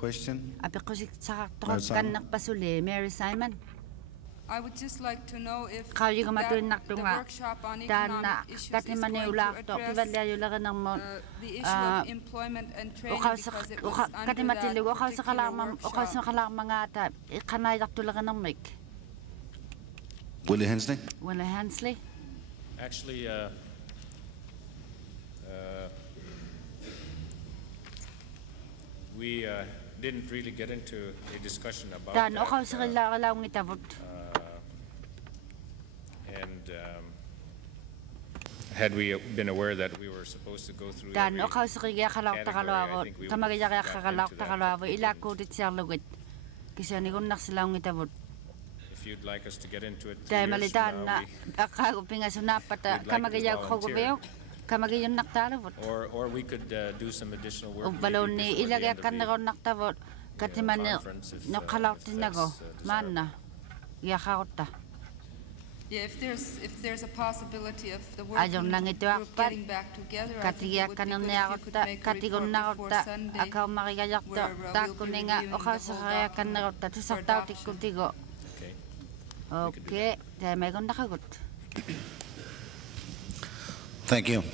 question? Mary Simon. I would just like to know if the workshop on economic issues is going to address the issue of employment and training because it was under that particular workshop. Willie Hensley? Willie Hensley. Actually, we didn't really get into a discussion about that. And had we been aware that we were supposed to go through every category, I think we would have gotten into that. If you'd like us to get into it 3 years from now, or we could do some additional work maybe before the end of the conference if Yeah, if there's a possibility of the working group getting back together, I think it would be good if you could make a report before Sunday where we'll be reviewing the whole document for adoption. Okay, Thank you.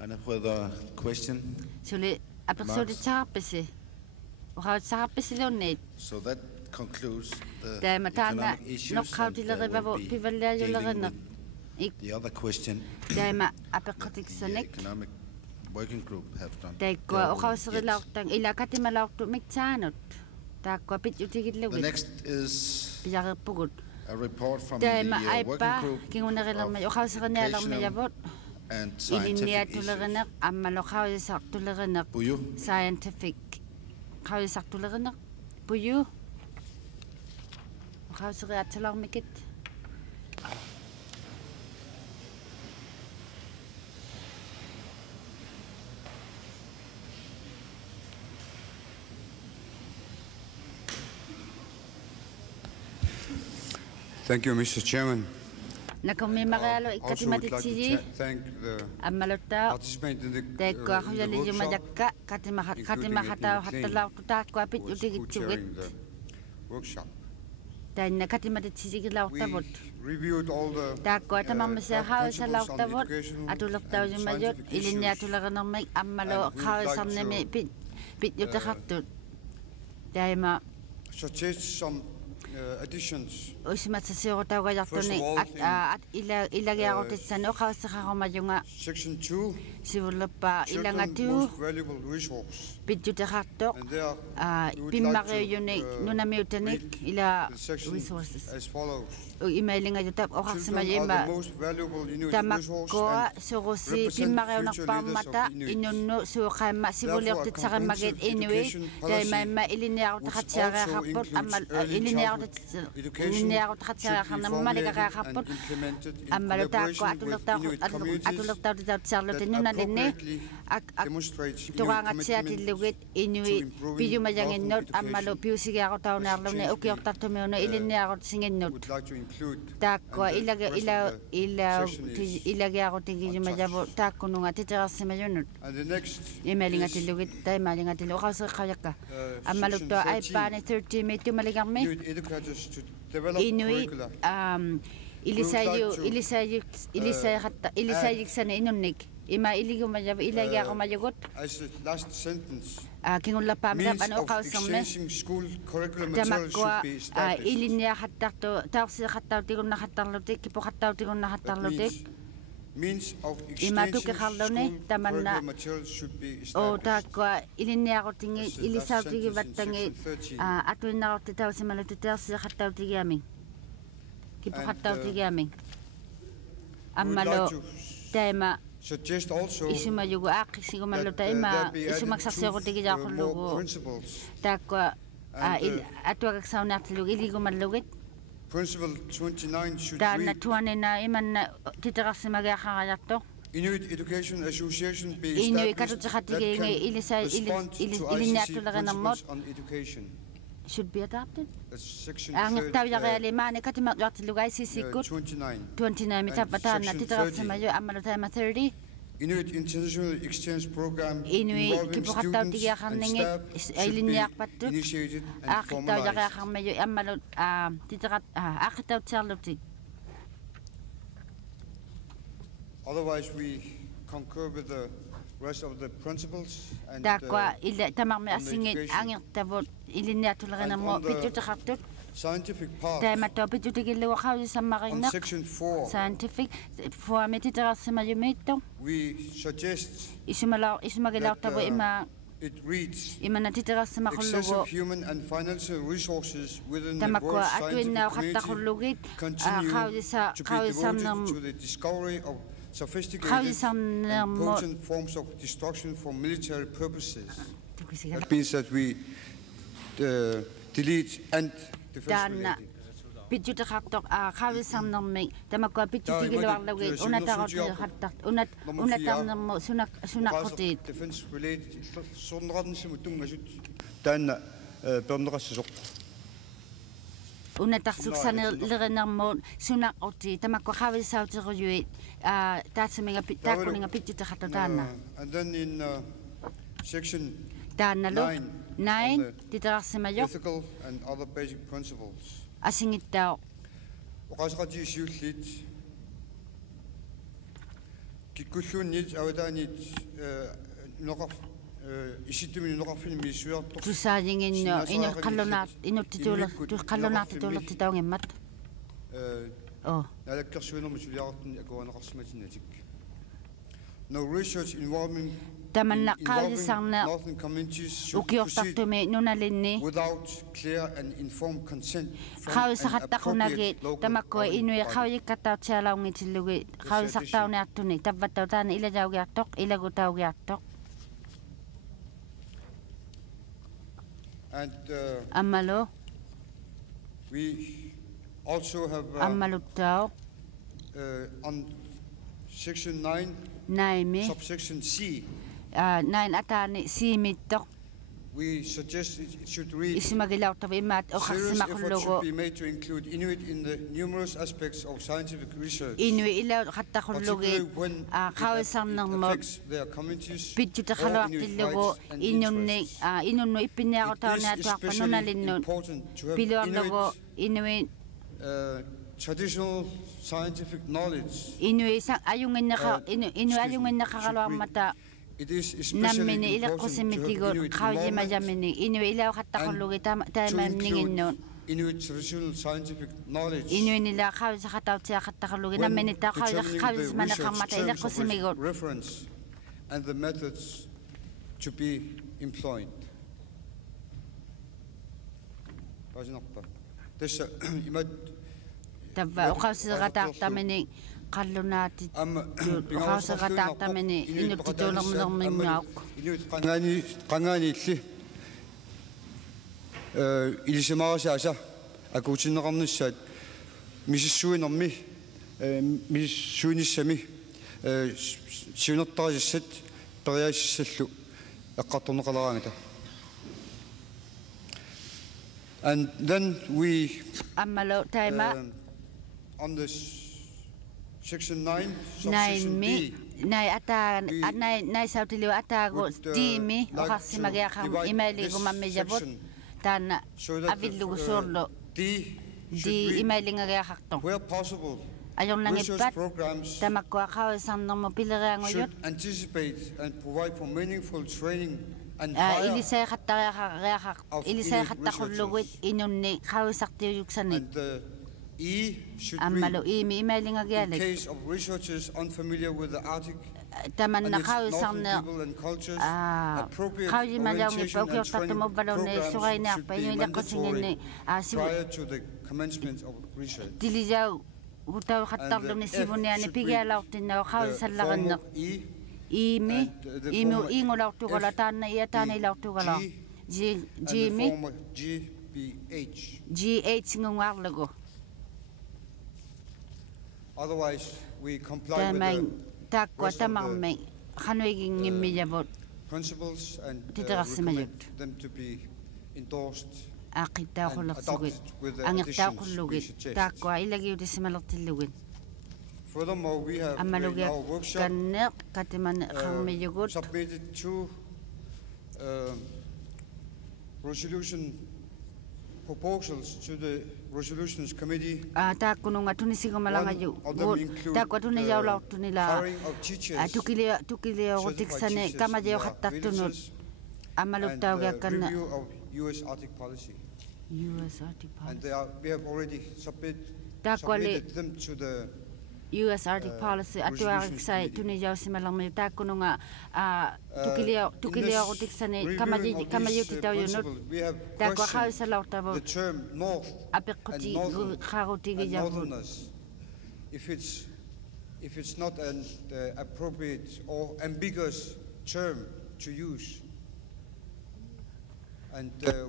Any further question? So that concludes the economic issues, and we'll be dealing with the other question the economic working group have done. The next is a report from the working group of educational and scientific issues. Scientific. Buyu. Thank you, Mr. Chairman. Also would like to thank the participants in the workshop, including who chairing the workshop. We reviewed all the contributions on education and scientific issues, and we would like to suggest some additions. First of all, Section 2 certain most valuable resource. And there we would like to make the section as follows. Children are the most valuable Inuit resource and represent future leaders of Inuits. Therefore, a comprehensive education policy would also include early childhood education should be formulated and implemented in collaboration with Inuit communities that appropriately demonstrates Inuit commitment to improving childhood education. Would like to include and the next Inuit educators to develop curricula. As the last sentence, means of exchanging school curriculum materials should be established. Means of exchanging school curriculum materials should be established. Suggest also that there be added more principles. Principle 29 should read, Inuit Education Association be established that can respond to ICC principles on education. Should be adopted. Section 29. Inuit International Exchange Program Inuit involving students and staff should be initiated and formalized. Otherwise, we concur with the rest of the principles and on the scientific path. On Section 4, we suggest that it reads, excessive human and financial resources within the world scientific community continue to be devoted to the discovery of sophisticated and potent forms of destruction for military purposes. That means that we delete and defense and then in section 9, ethical and other basic principles. No research involving northern communities should proceed without clear and informed consent from an appropriate local and we also have on section 9, subsection C, we suggest it should read, serious effort should be made to include Inuit in the numerous aspects of scientific research, particularly when it affects their communities or Inuit rights and interests. It is especially important to have Inuit traditional scientific knowledge. It is especially important to have Inuit traditional scientific knowledge when determining the research terms of reference and the methods to be employed. Ilisimaasiasa akuutinneqarnissaat misissuinermi misissuinissami siunertarissat periaissallu eqqartorneqalaraangata. And then we on this section 9, subsection D, so that D should read, where possible, research programs should anticipate and provide for meaningful training and hire of Inuit researchers. And E should read, in case of researchers unfamiliar with the Arctic and its northern people and cultures, appropriate orientation and training programs should be mandatory prior to the commencement of research. And the F should read, the formal E, and the former F, G, and the former GH. Otherwise, we comply with the rest of the principles and recommend them to be endorsed and adopted with the additions we suggest. Furthermore, we have in our workshop submitted 2 resolution proposals to the Resolutions Committee. One of them includes hiring of teachers, certified teachers, and review of U.S. Arctic policy. And we have already submitted them to the U.S. Arctic policy atuarik sai tunijau simalang ta kununga tukilio tiksani kamayu titau yunut ta ko khausa lautavo apekoti kharuti gijavu if it's not an appropriate or ambiguous term to use.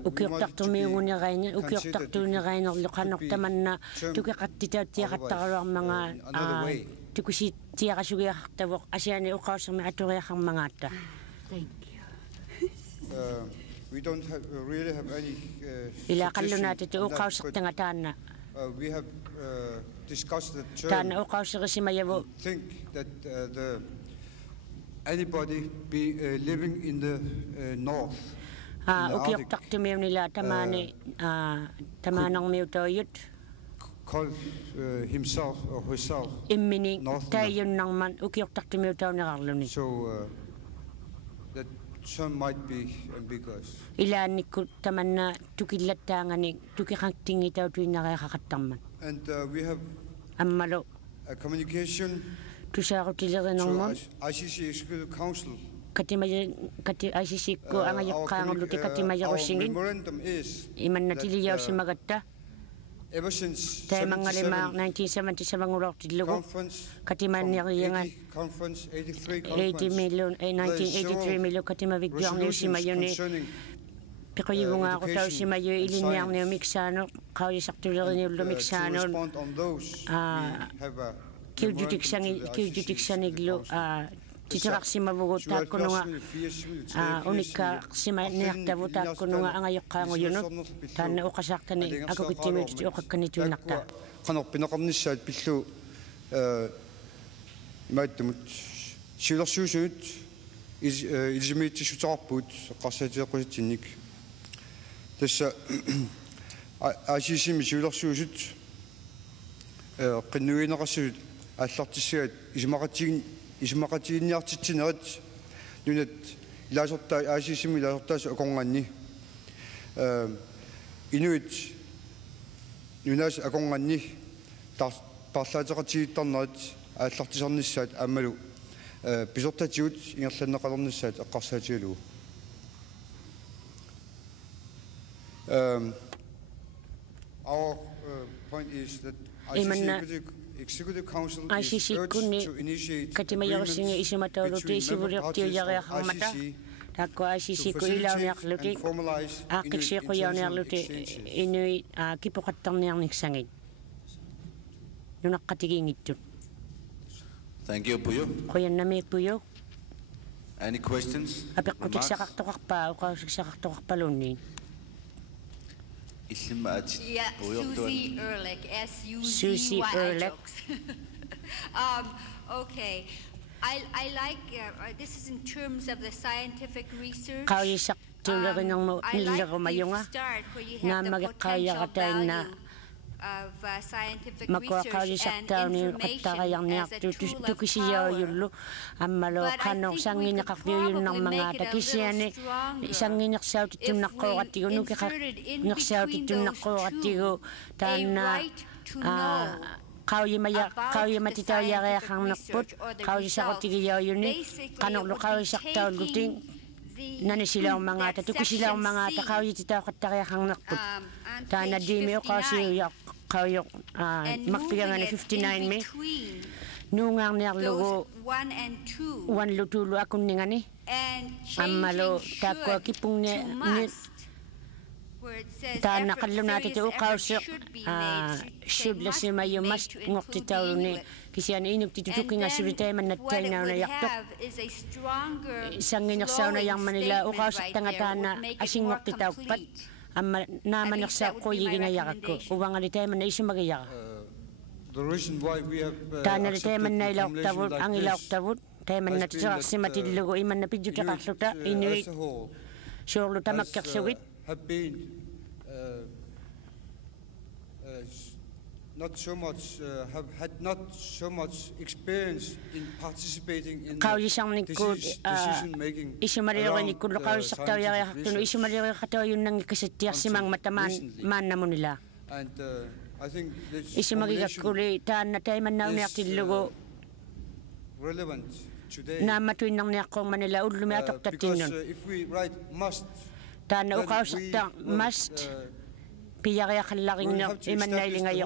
Ukiortartumi unirain ukiortartunirain luqanortamanna tukiqattitautiaqattaruarmanga tukusi tiaqasugiartavoq asiani uqaussermi aturiaqarmangaata. Thank you. We don't really have any ila qallunaatati uqaussertanga taanna. We have discussed the term. Taanna uqausserissimayavu Think that anybody living in the north ukiortartumiunila tamani tamanarmiutoyut call himself or herself immini tayunnarman ukiortartumiutaunirarluni. So that term might be ambiguous. Ilaannikku tamanna tukillattaangani tukiqattingitautuinnareaqaqattarman. And we have ammalo a communication to tusaarutilerinaarman ICC Executive Council. ICC ko ang ayokkaanguluti katimayarussingin imannatiliyaussimagatta ever since 1977 ngulortillugu katimanniariyangan 1983 millu katimaviggiarniussimayuni piquyivungaaqutaussimayu ilinniarniu miksaanu qauyisartuleriniullu miksaanun kiujutiksaniglu titaqsimavugu taakkununga unikka simanniartavu taakkununga angayoqqaanguyunut taanna uqasartani akukittimiuti uqakkanituinarta qanorpinaqarnissaat pillu maattumut siulersuusunut ilsimiittissutaqarpuut qarsatiеққусатсинник тасса ICC-ми siulersuusut qinnuинеқассут ааллартиссагат исмақатигинниартитсинерат нунат илаасорта ICC-ми илаасортаас аконганни Inuk нунаас аконганни парлаатеқатигиттарнерат ааллартисарниссаат аамалу писортатигут ингерланнеқалерниссаат эққарсаатигалугу our point is that Executive Council is urged to initiate agreements between member parties of ICC takko ICC ko ilauniarluti aaqiksiiquyauniarluti inui kipoqattarniarniksangit nunaqqatigiingittut. Thank you, Puyo. Qoyannami Puyo. Any questions? Apeqqutiksaqartoqarpaa uqausiksaqartoqarpalunni. Yeah, Susie Ehrlich, Susie Ehrlich. Okay. I like, this is in terms of the scientific research. I like where you start, where you have the potential value of scientific research and information as a tool of power. But I think we could probably make it a little stronger if we inserted in those two a right to know Qauyimatitauyareaqarnerput qauyisarotigiyauyuni nanisilaummangaata tukusilaummangaata qauyititauqattariaqarnerput taana diimio qausiyuaq qauyoq makpigangani 59 mi nuungaarniarlugu 1 lutulu akunningani ammalo taakkua kipungne taana qallunaatati uqausseq should lasimayu must ngortitauluni kisiani Inuk titutukingassivitaimannattainaunayartoq sanginersaunayarmanila uqaussertanga taana asingortitauppat amma naamanersaaqquyiginayaqakku uvangalitaimanna isumagiyara taana le teeman na ilauqtavut angilauqtavut teeman na tiserarsimatillugu imanna pidjutaqarluta Inuit suorlu tamakkersugit have had not so much experience in participating in decision making. Isumariyonikul qawissaqtawiariaqartunu isumarioriqatawayunnangi kisittiarsimang matamaan maannamunila. And I think this isumarigakkuli taanna taimannauniartillugu relevant today. Naamatuinnarniaqqormanila ullumiatoqtattinnun. If we write must, taanna uqawissaqta must piyariaqallarinner imannailingayo.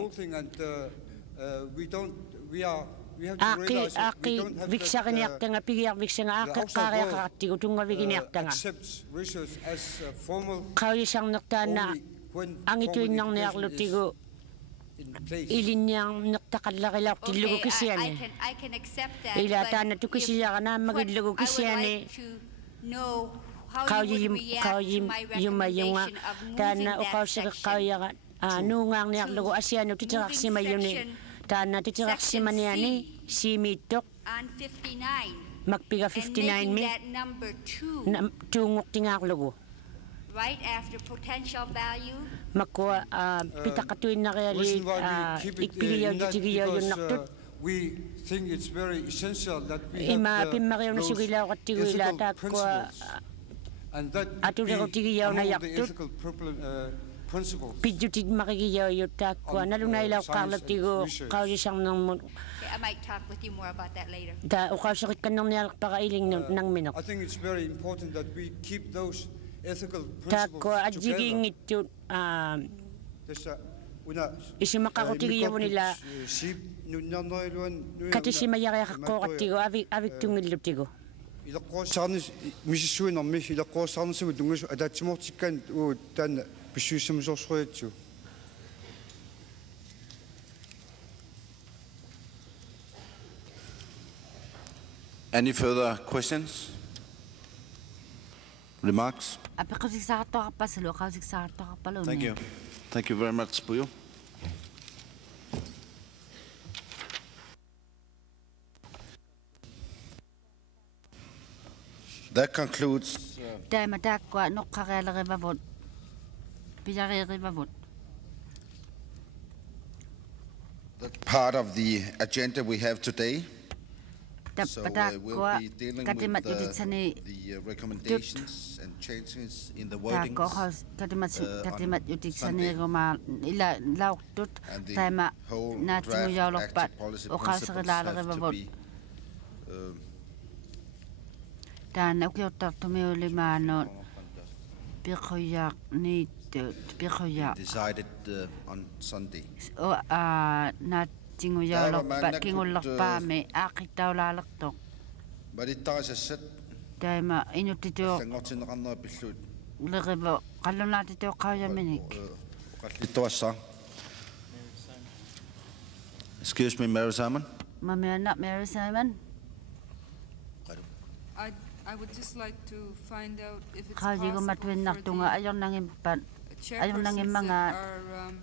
Aaqi viksariniartanga pigiarviksanga aaqqaariaqartigu tungaviginiartanga. Qawissarnertaanna angituinnarniarlutigu ilinniarnertaqallarilaortillugu kisiani. Ila taanna tukisiyaranaammagillugu kisiani. Qauyimmayunga taana uqawsiqiqqauyara nuungaarniarlugu asianu titerarsimayuni taana titerarsimaniani siimiittoq makpiga 59 mi tuunguqtingaarlugu makua pitaqatuinnariali ikpigiyautigiyaayunnartut we think it's very essential that we ima pimmariunasugilauqattiguila taakkua atullerutigiyaunayartut pidjutit marigiyauyuttaakkua nalunailaoqqaarlatigu qauyisarnermut I might talk with you more about that later. Ta uqawsiqikkannernialqpaqa ilingnerminaq. I think it's very important that we keep those ethical principles taakkua ajjigiingittut isimaqaqutigiyamunila katisimayariaqaqqooqattigu aviktungillutigu илэққуассаарнис мисиссуинэрми илэққуассаарнисгу тунгасу атаатсимортиккан уу таана писсуиссамисорсуриатсу. Any further questions? Remarks? Thank you. Thank you very much, Puyo. That concludes the part of the agenda we have today. So we'll be dealing with the recommendations and changes in the wordings on Sunday, and the whole draft active policy principles have to be decided on Sunday. But it does sit. Excuse me, Mary Simon. I would just like to find out if it's possible for the chairpersons that are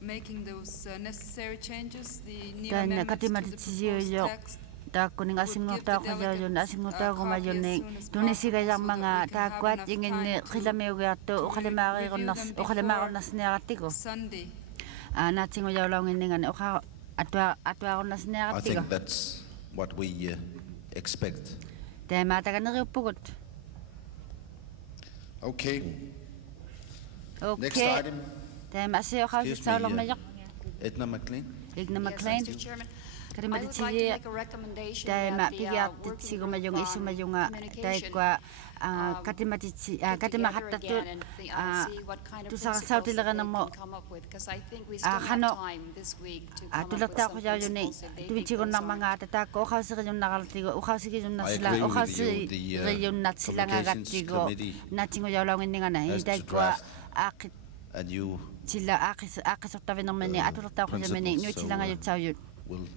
making those necessary changes, the new amendments to the proposed text, Takuning asingutaaqajayun asingutaagumayunni tunisigajarmanga taakkuat inginni qilamiugiartu uqalimaaqornasniaqattiku naatingujaulaunginningani uqa atuaqornasniaqattiku. I think that's what we expect. Taamaataganeriuppugut. Okay. Next item. Edna McLean. Edna McLean. Mr. Chairman, I would like to make a recommendation that the working group communication get together again and see what kind of principles that they can come up with, because I think we still have time this week to come up with some principles that they think those are. I agree with you. The Communications Committee has to draft a new principles, so we'll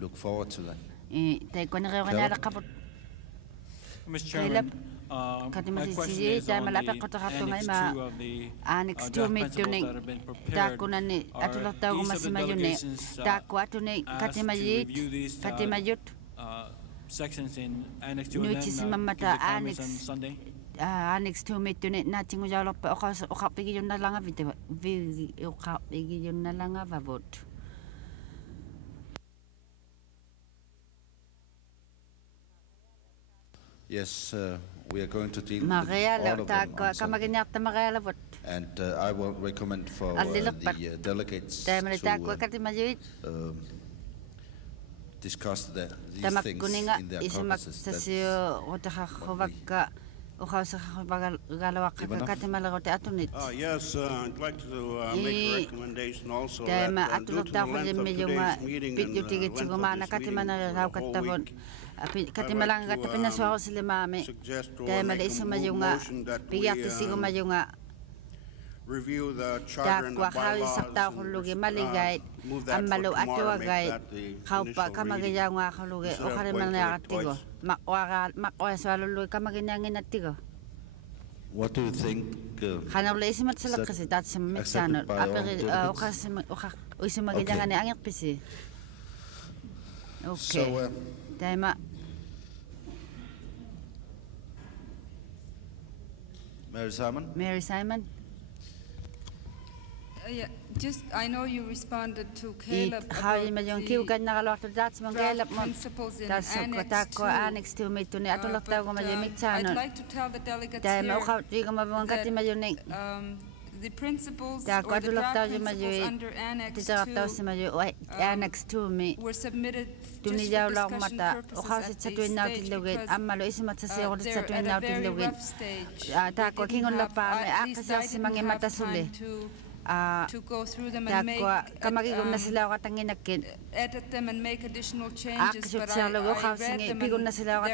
look forward to that. Mr. Chairman, my question is on the Annex 2 of the draft principles that have been prepared. Are each of the delegations asked to review these sections in Annex 2 and then give their comments on Sunday? Annex 2 mitune na tingu jalo pa o pigi yun na lang pigi yun na lang vote. Yes, we are going to deal with all of them on Sunday. And I will recommend for the delegates to discuss these things in their caucuses. Yes, I'd like to make a recommendation also that due to the length of today's meeting and the length of this meeting for the whole week, I'd like to suggest or make a motion that we review the charter and the bylaws and move that for tomorrow, make that the initial reading. What do you think? Accepted by all delegates? Okay. Mary Simon. Yeah, just I know you responded to Caleb about the principles in Annex 2, but I'd like to tell the delegates here that the principles or the draft principles under Annex 2 were submitted just for discussion purposes at this stage because they're at a very rough stage. They didn't have, at least I didn't have time to go through them and edit them and make additional changes, but I read them and there are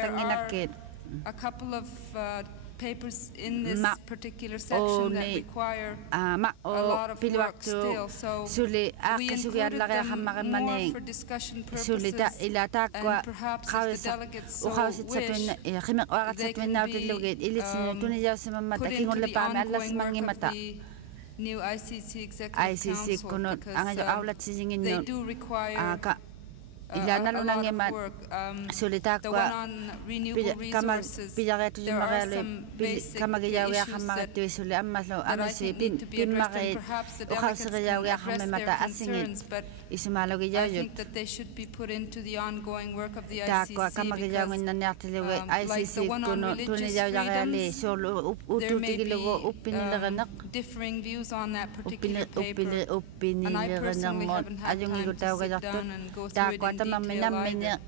a couple of papers in this particular section that require a lot of work still, so we included them more for discussion purposes, and perhaps if the delegates so wish, they can be put into the ongoing work of the new ICC Executive Council because they do require a lot of work. The one on renewable resources, there are some basic issues that I think need to be addressed, and perhaps the delegates can address their concerns, but I think that they should be put into the ongoing work of the ICC because, like the one on religious freedoms, there may be differing views on that particular paper, and I personally haven't had time to sit down and go through it in detail either.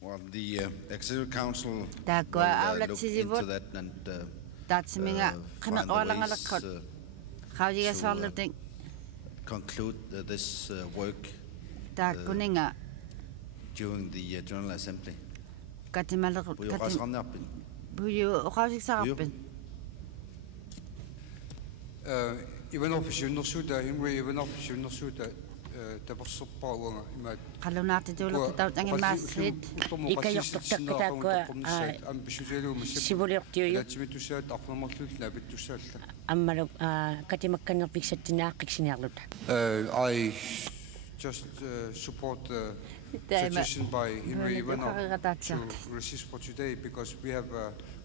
Well, the Executive Council will look into that and conclude this work during the General Assembly. I just support the suggestion by Henry Ivanov to resist for today because we have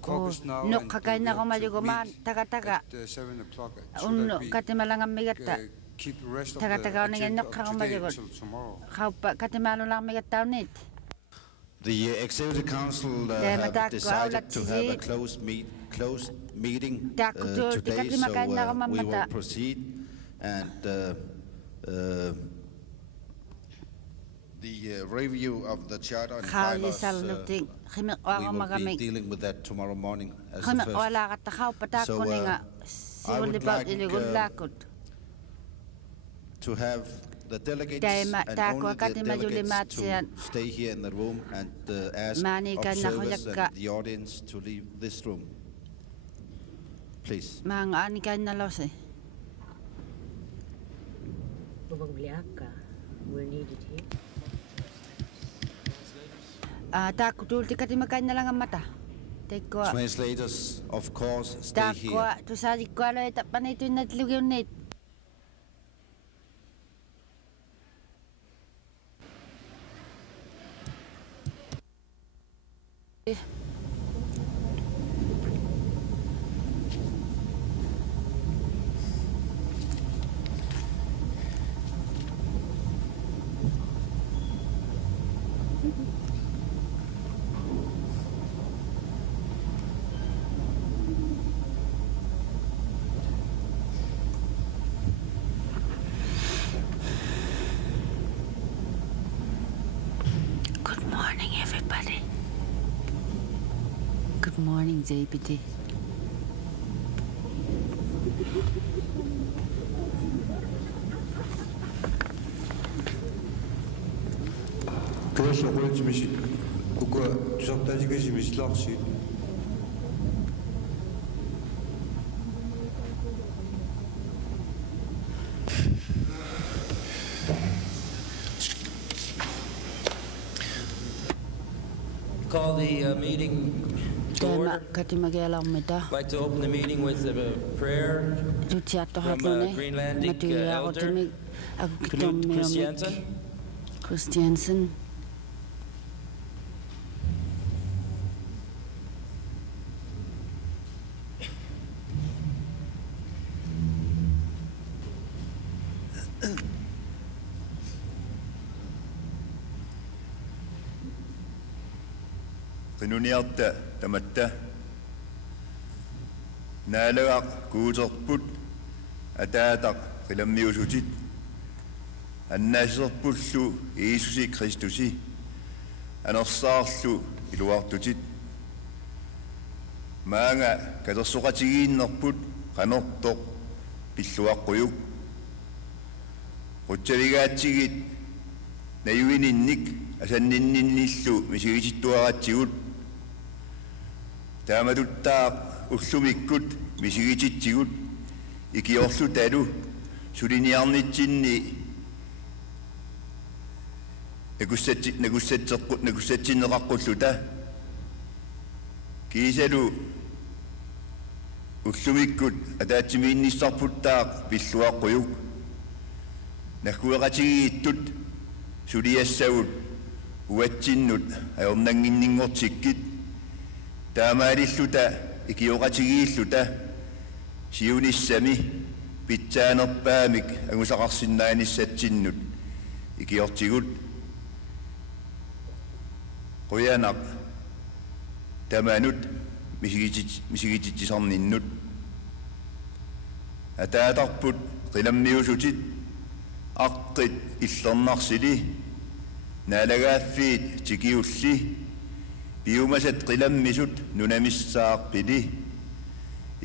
caucus now and we have to meet at 7 o'clock so that we keep the rest of the agenda of today until tomorrow. The Executive Council have decided to have a closed meeting today, so we will proceed, and the review of the charter and bylaws, we will be dealing with that tomorrow morning as the first. So I would like to have the delegates and only the delegates to stay here in the room and ask observers and the audience to leave this room. Please. We'll need it here. Takutul tikatimakan na lang ang mata. Translators, of course, stay here. Takwa, to sa dikwala itapan ito yung natlugyon nit. Good morning, everybody. Good morning, JPT. 그래서 홀지미시 그거 주석다지게 지미슬락시 Call the meeting to order. I'd like to open the meeting with a prayer from a Greenlandic elder, Knut Christiansen. Qinuniarta tamatta naalagaq kuuterput ataataq qilammiusutit annaasiserpullu Iisusi Kristusi anersaarlu iluartutit maanga katersuqatigiinnerput qanertoq pilluaqquyuk qutsavigaatsigit nayuininnik asanninninnillu misigitittuaratsigut taamatuttaaq ullumikkut misigititsigut ikiorlu talu suliniarnitsinni nakussatsinneqaqqulluta kiisalu ullumikkut ataatsimiinnissarputtaaq pilluaqquyuk nakkueqatigiittut suliassagut uatsinnut ajornanginninngortikkit taamaalilluta ikioqatigiilluta siunissami pitsaanerpaamik angusaqarsinnaanissatsinnut ikiortigut quyanaq tamanut misigititsisarninnut ataatarput qilammiusutit aqqit illernarsili naalagaaffiit tikiulli piumasat qilammisut nunamissaarpili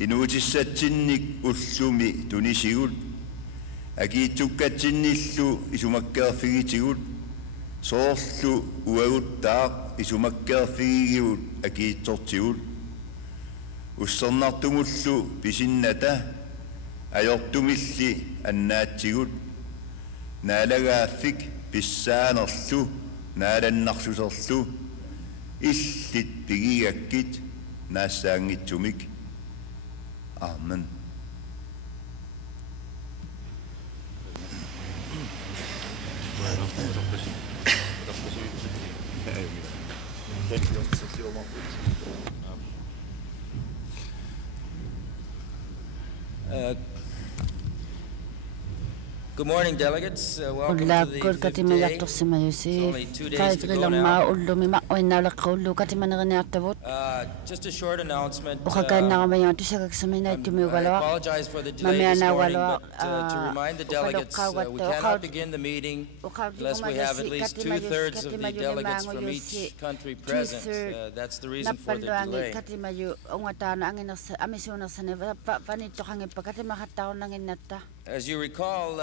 inuutissatsinnik ullumi tunisigut akiitsukkatsinnillu isumakkeerfigitigut soorlu uaguttaaq isumakkeerfigigigut akiitsortigut ussernartumullu pisinnata ajortumilli annaatsigut naalagaaffik pissaanerlu naalannarsuserlu illit pigigakkit naassaangitsumik amen. Good morning, delegates. Welcome to the fifth day. It's only 2 days to go now. Just a short announcement. I apologize for the delay this morning, but to remind the delegates, we cannot begin the meeting unless we have at least 2/3 of the delegates from each country present. That's the reason for the delay. As you recall,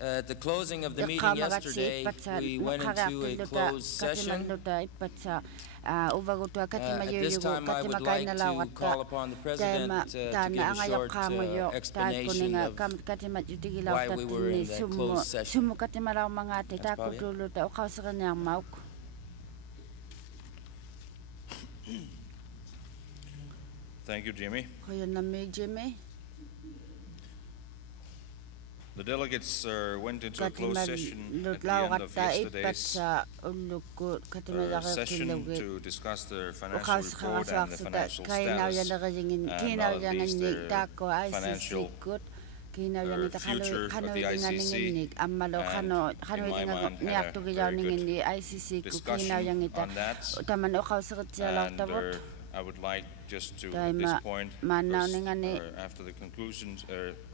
At the closing of the meeting yesterday, we went into a closed session. At this time, I would like to call upon the President to give a short explanation of why we were in that closed session. Thank you, Jimmy. The delegates went into a closed session at the end of yesterday's session to discuss the financial report and the financial status, and not least the financial future of the ICC, and in my mind had a very good discussion on that, and I would like just to, at this point, after the conclusions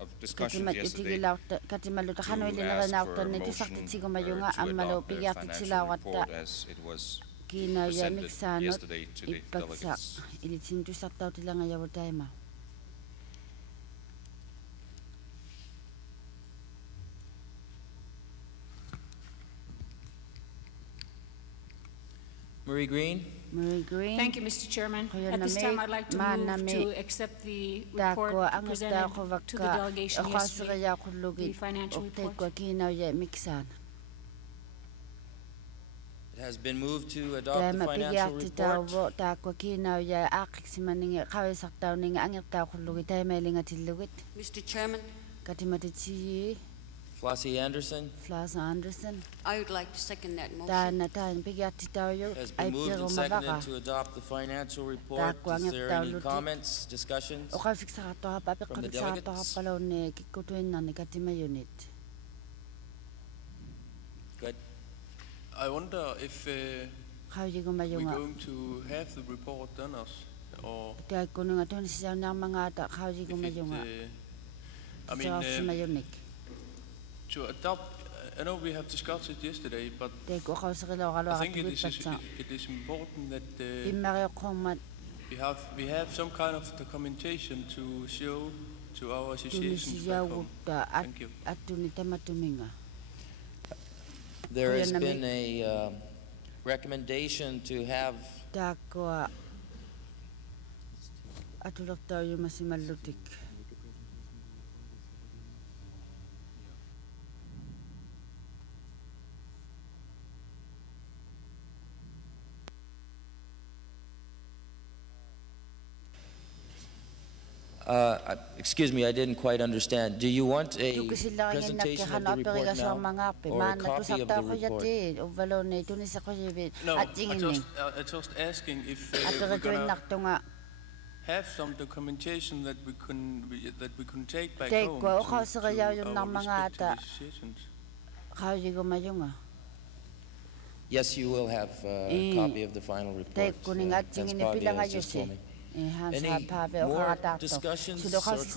of discussions yesterday, to ask for a motion to adopt the financial report as it was presented yesterday to the delegates. Marie Green. Thank you, Mr. Chairman. At this time, I'd like to move to accept the report presented to the delegation yesterday, the financial report. It has been moved to adopt the financial report. Mr. Chairman. Flossie Anderson. I would like to second that motion. Has been moved and seconded to adopt the financial report. Is there any comments, discussions from the delegates? Good. I wonder if we're going to have the report done us, or if to adopt, I know we have discussed it yesterday, but I think it is important that we have some kind of documentation to show to our associations back home. Thank you. There has been a recommendation to have excuse me, I didn't quite understand. Do you want a presentation of the report now, or a copy of the report? No, I'm just asking if we're going to have some documentation that we can take back home to our respective associations. Yes, you will have a copy of the final report. That's Claudia has just told me. Any more discussions or comments?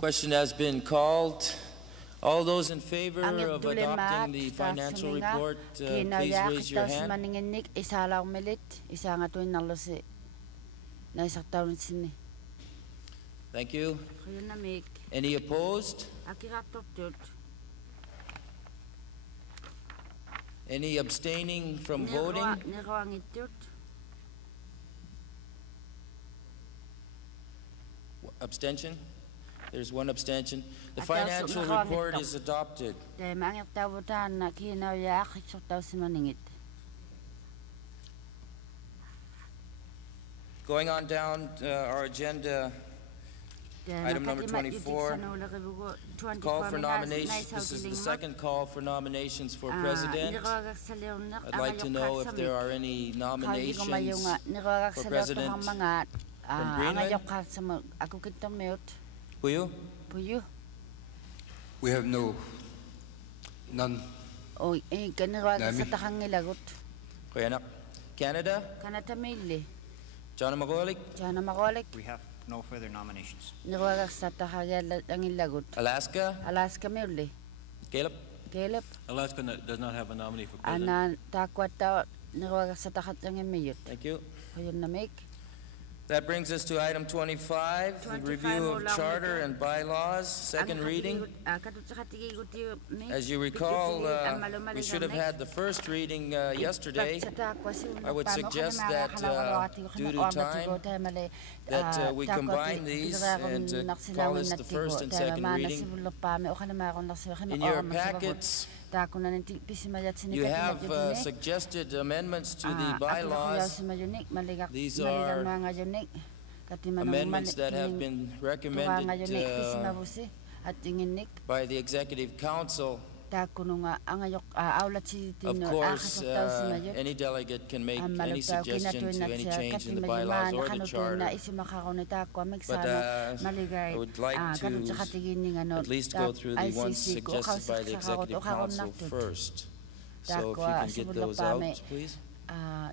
Question has been called. All those in favor of adopting the financial report, please raise your hand. Thank you. Any opposed? Any abstaining from voting? Abstention? There's one abstention. The financial report is adopted. Going on down our agenda, item number 24, call for nominations. This is the second call for nominations for president. I'd like to know if there are any nominations for president from Greenland. Puyo? We have none. Canada? John Magolik? We have no further nominations. Alaska? Caleb? Alaska does not have a nominee for president. Thank you. That brings us to item 25, the review of charter and bylaws, second reading. As you recall, we should have had the first reading yesterday. I would suggest that due to time, that we combine these and call this the first and second reading. In your packets, you have suggested amendments to the bylaws. These are amendments that have been recommended by the Executive Council. Of course, any delegate can make any suggestion to any change in the bylaws or the charter. But I would like to at least go through the ones suggested by the Executive Council first. So if you can get those out, please. I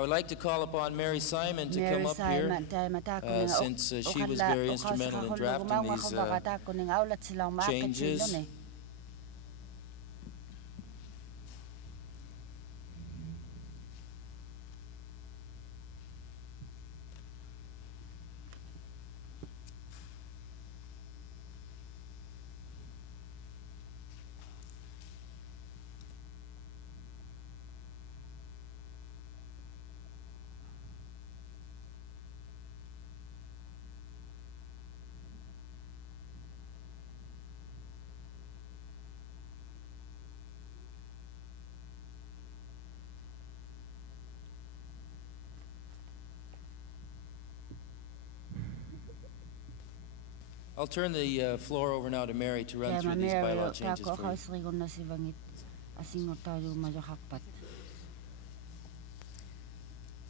would like to call upon Mary Simon to come up here, since she was very instrumental in drafting these changes. I'll turn the floor over now to Mary to run through these bylaw changes for you.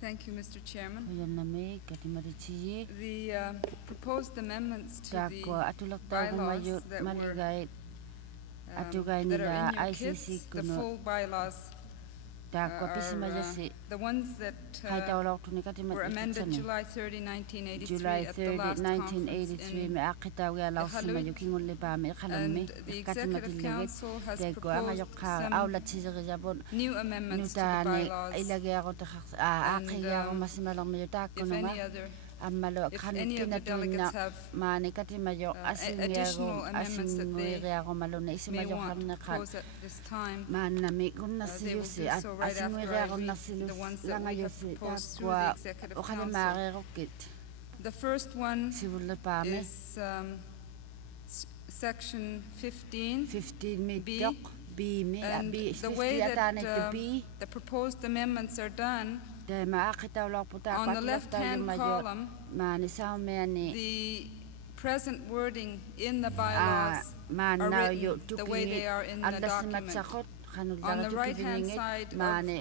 Thank you, Mr. Chairman. The proposed amendments to the bylaws that are in your kits, the full bylaws, the ones that were amended July 30, 1983 at the last conference in Iqaluit, and the Executive Council has proposed some new amendments to the bylaws, and if any other delegates have additional amendments that they may want to propose at this time, they will do so right after I read the ones that we have proposed through the Executive Council. The first one is Section 15, B, and the way that the proposed amendments are done, on the left-hand column, the present wording in the bylaws are written the way they are in the document. On the right-hand side of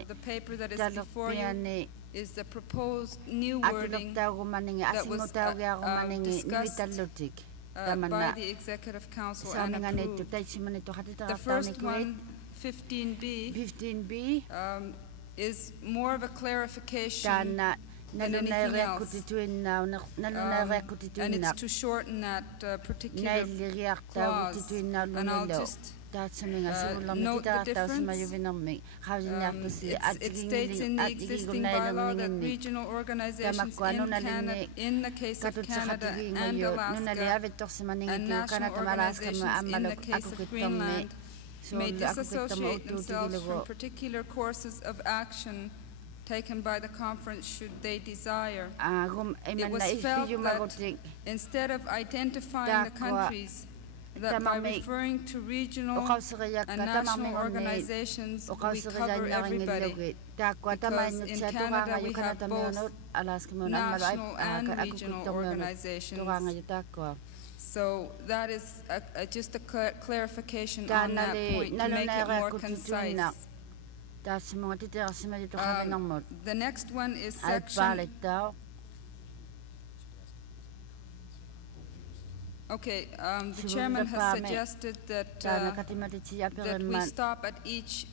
the paper that is before you is the proposed new wording that was discussed by the Executive Council and approved. The first one, 15B, is more of a clarification than anything else, and it's to shorten that particular clause, and I'll just note the difference. It states in the existing bylaw that regional organizations in the case of Canada and Alaska, and national organizations in the case of Greenland, may disassociate themselves from particular courses of action taken by the conference should they desire. It was felt that instead of identifying the countries, that by referring to regional and national organizations, we cover everybody. Because in Canada we have both national and regional organizations. So that is just a clarification on that point to make it more concise. The next one is section... Okay, the chairman has suggested that we stop at each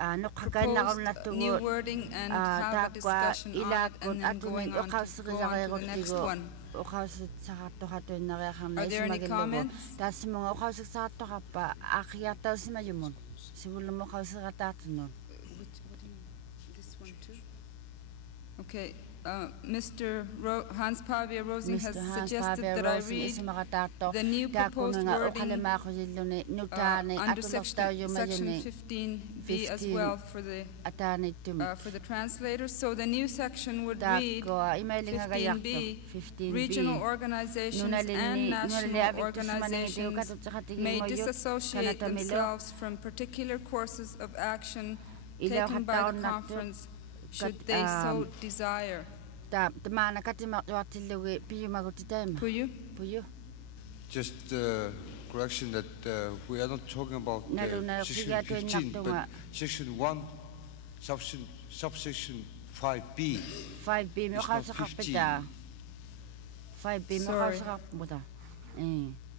propose new wording and have a discussion on it and then go on to the next one. Are there any comments? This one too? Okay. Mr. Hans-Pavia Rosing has suggested that I read the new proposed wording under section 15B as well for the translators. So the new section would read 15B, regional organizations and national organizations may disassociate themselves from particular courses of action taken by the conference should they so desire. Just correction that we are not talking about section 15, but section 1, subsection 5B. 5B, 5B, sorry.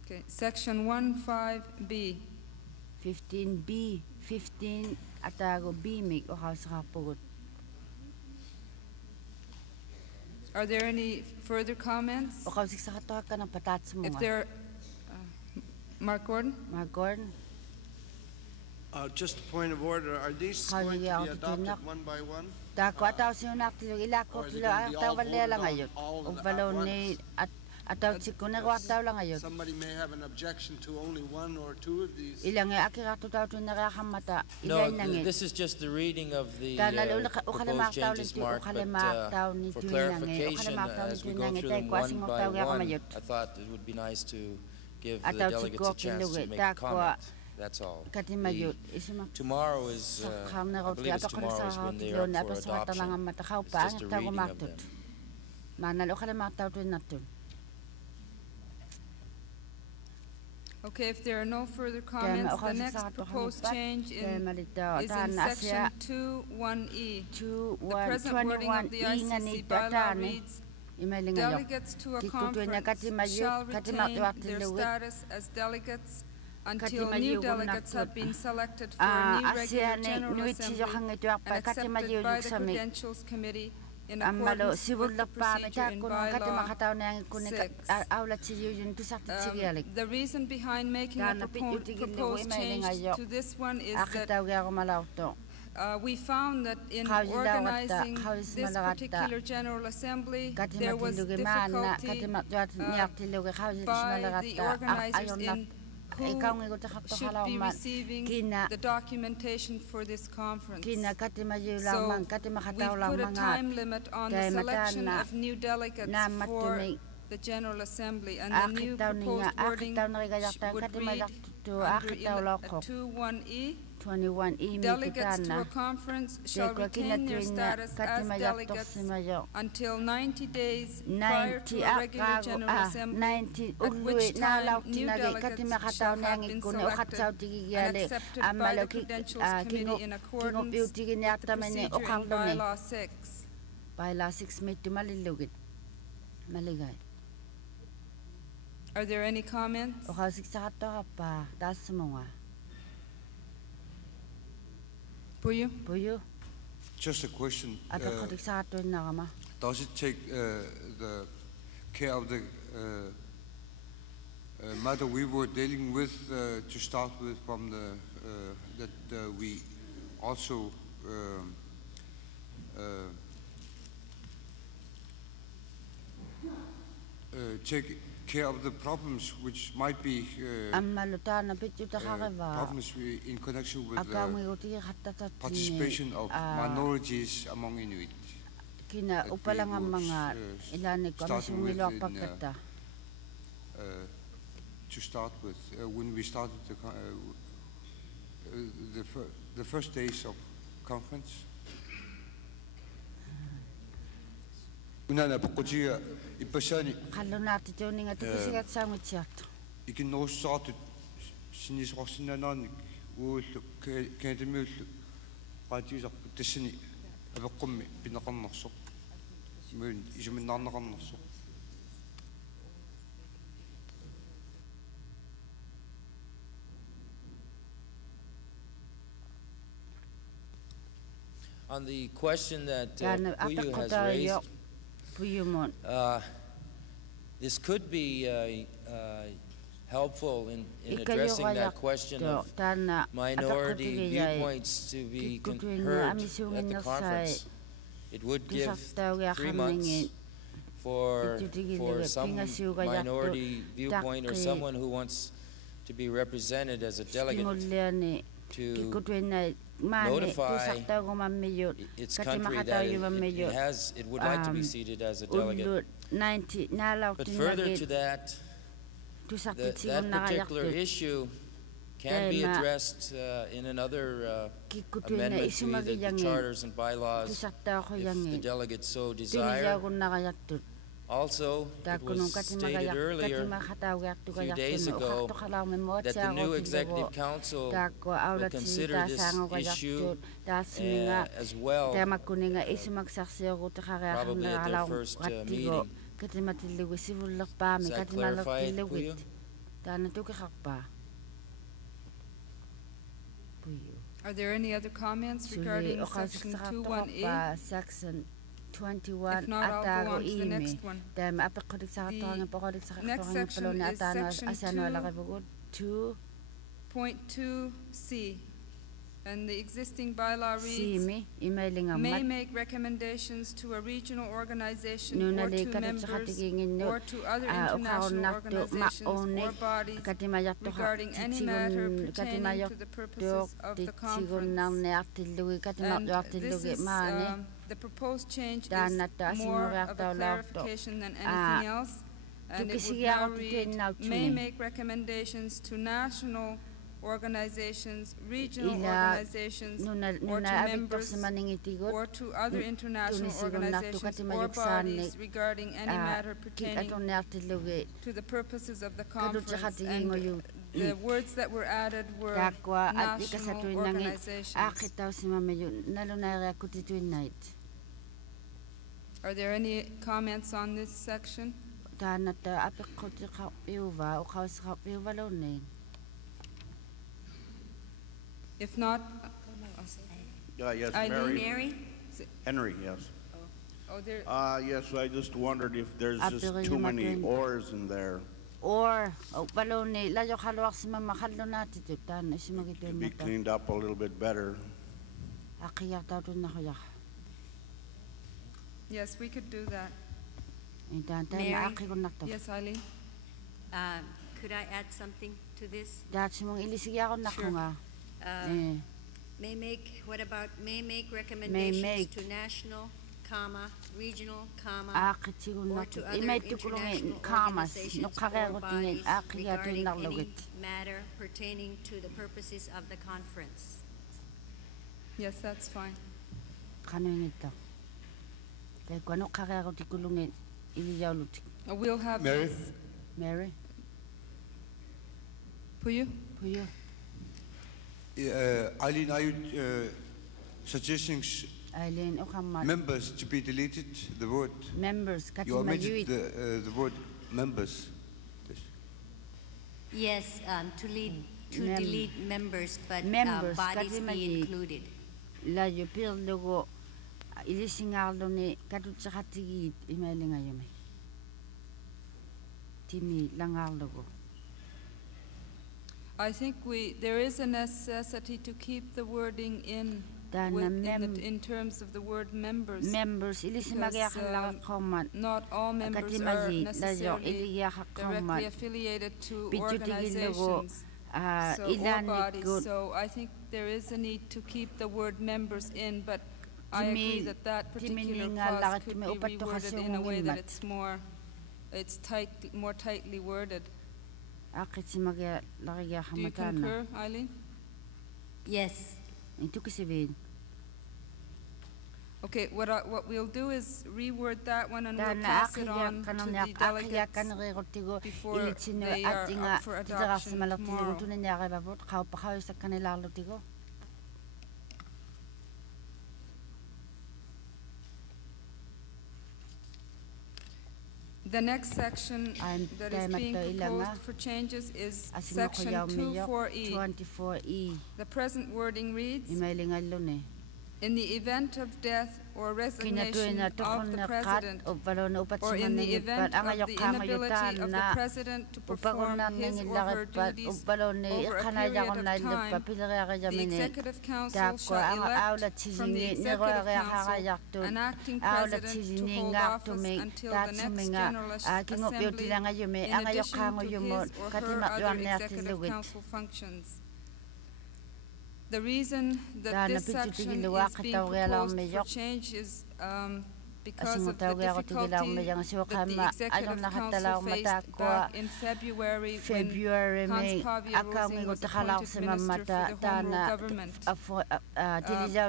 Okay, section 15B. 15B, 15 atago B Are there any further comments? If there, Mark Gordon? Mark Gordon. Just a point of order. Are these going to be adopted one by one? Somebody may have an objection to only one or two of these. No, this is just the reading of the proposed changes, Mark, but for clarification, as we go through them one by one, I thought it would be nice to give the delegates a chance to make a comment. That's all. Tomorrow is, I believe it's tomorrow is when they are for adoption. It's just a reading of them. Okay, if there are no further comments, the next proposed change is in section 2(1)(e). The present wording of the ICC bylaw reads, delegates to a conference shall retain their status as delegates until new delegates have been selected for a new regular General Assembly and accepted by the Credentials Committee in accordance with the procedure in bylaw 6. The reason behind making a proposed change to this one is that we found that in organizing this particular General Assembly, there was difficulty by the organizers in who should be receiving the documentation for this conference. So we put a time limit on the selection of new delegates for the General Assembly, and the new proposed wording would read under 2(1)(e). Delegates to a conference shall retain their status as delegates until 90 days prior to a regular General Assembly, at which time new delegates shall have been selected and accepted by the Credentials Committee in accordance with the procedure in Bylaw 6. Bylaw 6 Are there any comments? Puyo. Just a question. Does it take the care of the matter we were dealing with to start with from the that we also take care of the problems which might be problems in connection with the participation of minorities among Inuit. To start with, when we started the first days of conference. Ikin no started sinis rosinanani uul keedemiul qaatiisar tassini aveqqummi pinaqarnersoq muun isuminnaarnaqarnersoq. On the question that Puyu has raised, this could be helpful in addressing that question of minority viewpoints to be heard at the conference. It would give 3 months for some minority viewpoint or someone who wants to be represented as a delegate to notify its country that it would like to be seated as a delegate. But further to that, that particular issue can be addressed in another amendment to either the charters and bylaws if the delegates so desire. Also, it was stated earlier, a few days ago, that the new Executive Council will consider this issue as well, probably at their first meeting. Does that clarify it for you? Are there any other comments regarding Section 21E? Section 21. If not, I'll go on to the next one. The next section is Section 2.2C. And the existing bylaw reads, may make recommendations to a regional organization or to members or to other international organizations or bodies regarding any matter pertaining to the purposes of the conference. And this is, the proposed change is more of a clarification than anything else. And it would now read, may make recommendations to national organizations, regional organizations, or to members or to other international organizations or bodies regarding any matter pertaining to the purposes of the conference. And the words that were added were national organizations. Are there any comments on this section? If not, yes, Mary? Henry, yes. Oh, there. Yes, I just wondered if there's just too many ors in there. Or, balone, la yo halo aksima mahalo na titutan, Could be cleaned up a little bit better. Yes, we could do that. Mary? Yes, Eileen? Could I add something to this? Sure. May make, what about may make recommendations to national, regional, or to other international organizations or bodies regarding any matter pertaining to the purposes of the conference. Yes, that's fine. We'll have Mary? this. Mary? Puyu? Eileen, are you suggesting members to be deleted? The word members. You omitted the word members. Yes, to delete members, but bodies be included. La yo pil logo ilisingarlo ni katutsakati imelinga yumi. Timi langarlogo. I think there is a necessity to keep the wording in terms of the word members. Members, not all members are necessarily directly affiliated to organizations or bodies. So I think there is a need to keep the word members in, but I agree that particular clause could be reworded in a way that it's more tightly worded. Do you concur, Eileen? Yes. Okay, what we'll do is reword that one and we'll pass it on to the delegates before they are up for adoption tomorrow. The next section that is being proposed for changes is Section 24E. The present wording reads, In the event of death or resignation of the President, or in the event of the inability of the President to perform his or her duties over a period of time, the Executive Council shall elect from the Executive Council an acting President to hold office until the next General Assembly in addition to his or her other Executive Council functions. The reason that this section is being proposed for change is because of the difficulty that the Executive Council faced back in February when Hans Pavia Rosin was appointed Minister for the Home Rule Government.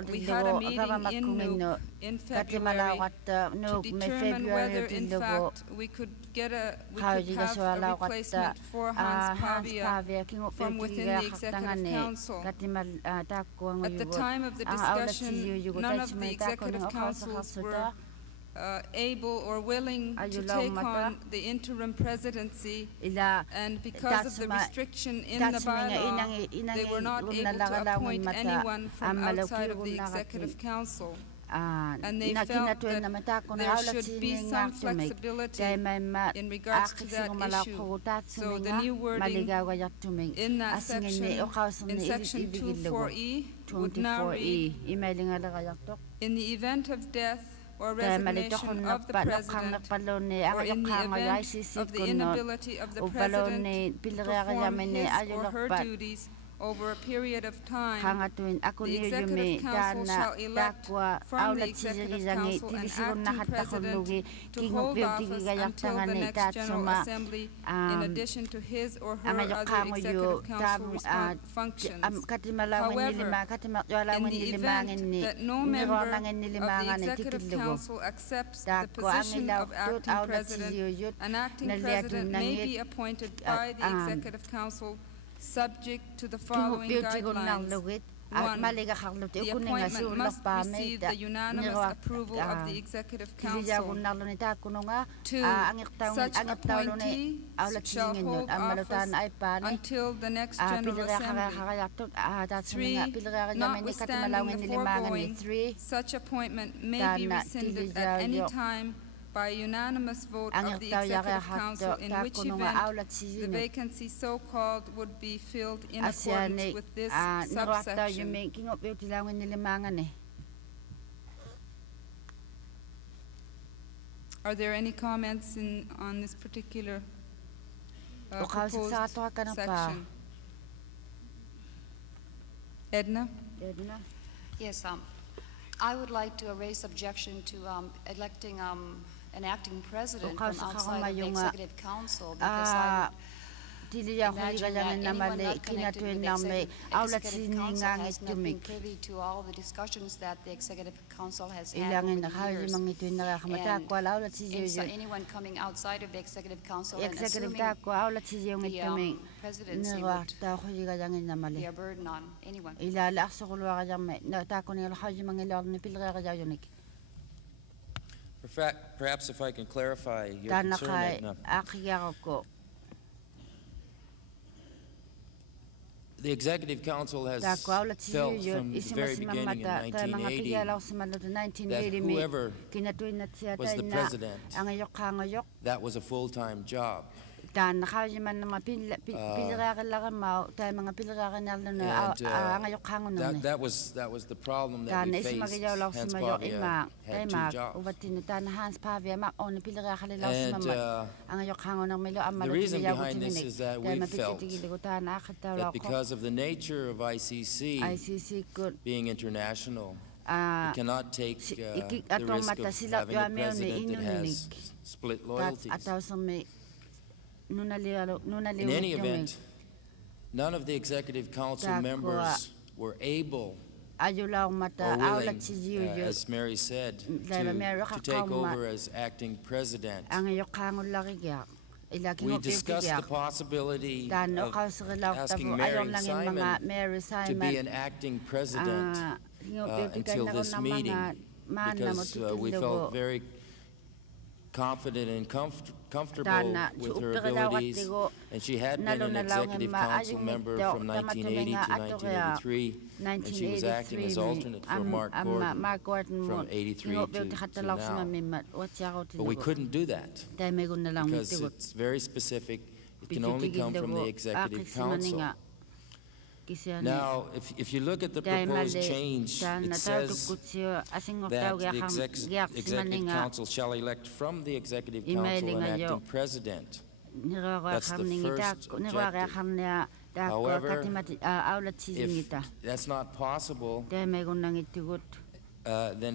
We had a meeting in Inuk in February to determine whether, in fact, we could have a replacement for Hans Pavia from within the Executive Council. At the time of the discussion, none of the Executive Councils were able or willing to take on the interim presidency, and because of the restriction in the bylaw, they were not able to appoint anyone from outside of the Executive Council. And they felt that there should be some flexibility in regards to that issue. So the new wording in that section, in section 24E, would now read, in the event of death or resignation of the President, or in the event of the inability of the President to perform his or her duties over a period of time, the Executive Council shall elect from the Executive Council an acting President to hold office until the next General Assembly, in addition to his or her other Executive Council functions. However, in the event that no member of the Executive Council accepts the position of acting President, an acting President may be appointed by the Executive Council subject to the following guidelines. 1. The appointment must receive the unanimous approval of the Executive Council. 2. Such appointee shall hold office until the next General Assembly. 3. Notwithstanding the foregoing, such appointment may be rescinded at any time by unanimous vote of the Executive Council, in which event the vacancy so-called would be filled in accordance with this subsection. Are there any comments on this particular proposed section? Edna? Yes, I would like to raise objection to electing an acting president from outside of the Executive Council, because I would imagine that anyone not connected with the Executive Council has not been privy to all the discussions that the Executive Council has had over the years. And so anyone coming outside of the Executive Council and assuming the presidency would be a burden on anyone. Perhaps if I can clarify your concern, Edna. The Executive Council has felt from the very beginning in 1980 that whoever was the president, that was a full-time job. And that was the problem that we faced. Hans Pavia had 2 jobs. And the reason behind this is that we felt that because of the nature of ICC being international, we cannot take the risk of having a president that has split loyalties. In any event, none of the Executive Council members were able or willing, as Mary said, to take over as acting president. We discussed the possibility of asking Mary Simon to be an acting president until this meeting, because we felt very confident and comfortable with her abilities, and she had been an executive council member from 1980 to 1983, and she was acting as alternate for Mark Gordon from 83 to now. But we couldn't do that because it's very specific. It can only come from the executive council. Now, if you look at the proposed change, it says that the Executive Council shall elect from the Executive Council an acting president. That's the first objective. However, if that's not possible, then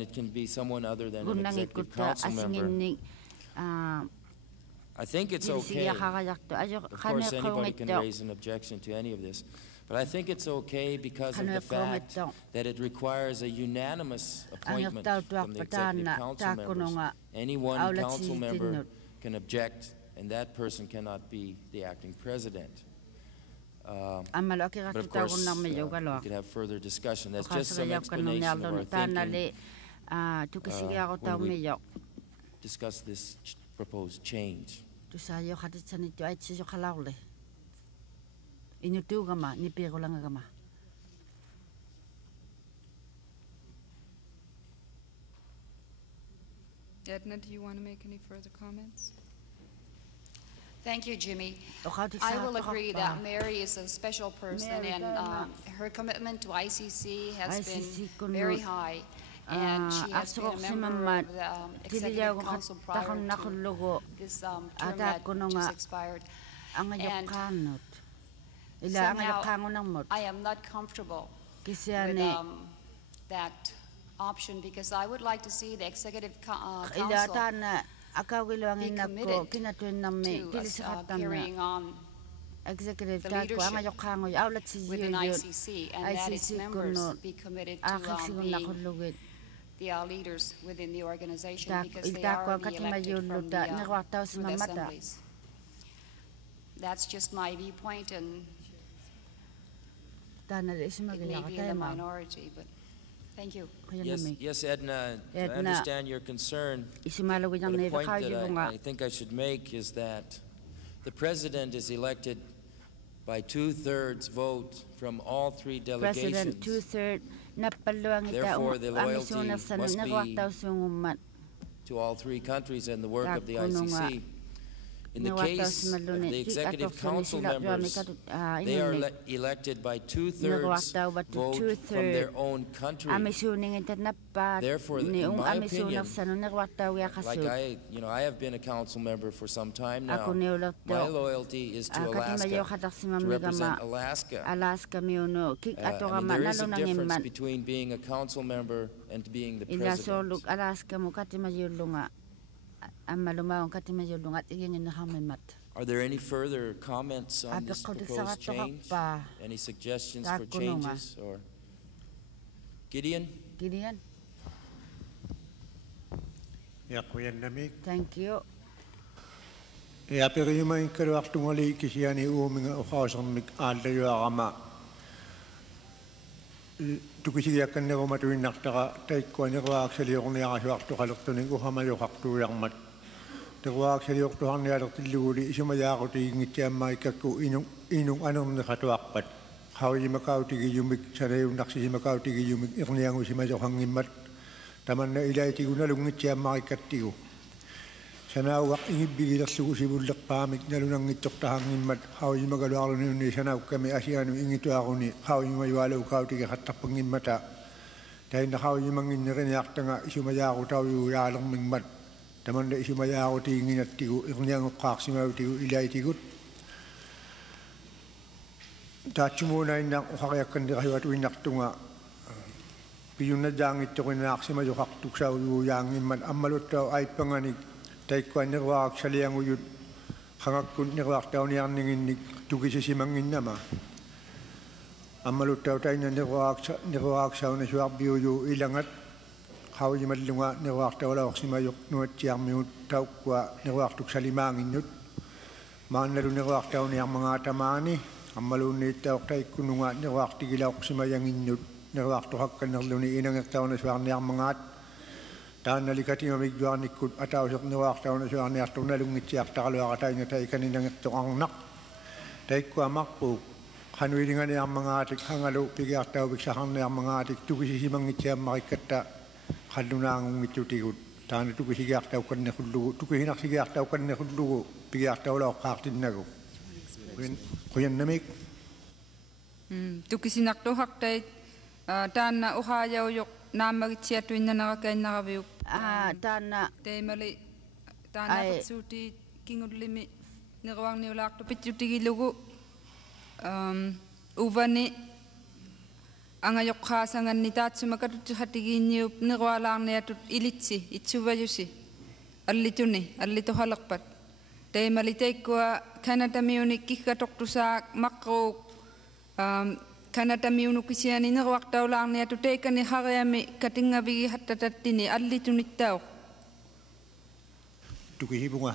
it can be someone other than an Executive Council member. I think it's okay. Of course, anybody can raise an objection to any of this. But I think it's okay because of the fact that it requires a unanimous appointment from the Executive Council members. Any one council member can object, and that person cannot be the acting president. But of course, we could have further discussion. That's just some explanation of our thinking when we discuss this proposed change. Ni pero lang gama. Edna, do you want to make any further comments? Thank you, Jimmy. I will agree that Mary is a special person, and her commitment to ICC has been very high. And she has been a member of the Executive Council prior to this term that just expired. And somehow, I am not comfortable with that option because I would like to see the Executive Council be committed to carrying on the leadership within ICC, and that its members be committed to being the leaders within the organization because they are being elected from the assemblies. That's just my viewpoint, and it may be in the minority, but thank you. Yes, Edna, I understand your concern. But a point that I think I should make is that the president is elected by 2/3 vote from all three delegations. Therefore, the loyalty must be to all three countries and the work of the ICC. In the case of the Executive Council members, they are elected by 2/3 vote from their own country. Therefore, in my opinion, like I have been a council member for some time now. My loyalty is to Alaska, to represent Alaska. And there is a difference between being a council member and being the president. Are there any further comments on this proposed change? Any suggestions for changes? Or Gideon? Thank you. Ja perimaan kerwaktungali kisiani uuminga uhasamik allayuarama. Tukisiakkanne romatuinnaktara taikkuaniruaaksaliorniarasuartuqalertuni uhamajuqartuujarmat. Teruaaksaliortuarnialertilluguli isumajaaqutiingittiammaikakku inung anerneratuarpat. Haulimakautigiyumik sanayunnarsisimakautigiymik irniangusimajoqangimmat. Tamanna ilaitigunalungittiammarikattigu. Sanauaq ingibbigilerlugu sivullerpaamik nalunangittortahangimmat haulimagaluarluniunni sanaukkami asianu ingituaruni haulimajualuukautigaqattarpangimmata tainna haulimanginneriniartanga isumajaaqutauyuujaalermingmat tamanna isumajaaqutiinginattigu irniangoqqaarsimautigu ilaitigut taatsumuunainna uqariakkandirahivatuinnartunga piyunnajaangittoqinaarsimajoqartuksauyuujaangimmat ammaluttau aippanganik taikkuanniruaaksalianguyut qangakkun niruartauniarninginnik tukisisimanginnama ammaluttau tainna niruaaksaunasuarbiuyu ilangat qaulimallunga niruartaulaorsimajoq nuatsiarmigut taukkua niruartuksalimaanginnut maannalu niruartauniarmangaatamaani ammaluunniittaoqtaikkununga niruartigilaorsimayanginnut niruartuqakkannerluni inangertaunasuarniarmangaat taana likatima migjuarnikkut atausiq niwaartauna suarniartuna lungitsiartaqaluaqatainga taikaninanertoqarnaq taikkuamarpuuk qanuilinganiarmangaatik hangalu pigiartauviksaharniarmangaatik tukisisimangitsiammarikkatta qallunaangungitsutigut taana tukisigiartaukannerullugu tukihinarsigiartaukannerullugu pigiartaulaoqqaartinnagu quyannamik tukisinartuhaqtait taana uhaajaujoq naammagitsiatuinnanarakainnaraviyuk taana teimali taana persuuti kingullimi niruarniulaartu pitjutigilugu uvani angajoqqaasanganni taatsumakatutiqatigiinniup nirualaarniatut ilitsi itsuvayusi allituhalerpat teimali teikkua kanatamiunik kikkatoqtusaak maqruuk kanatamiunukisiani niruartaulaarniatu teikani hariami katingavigi hattatattini allitunittauq tukihibunga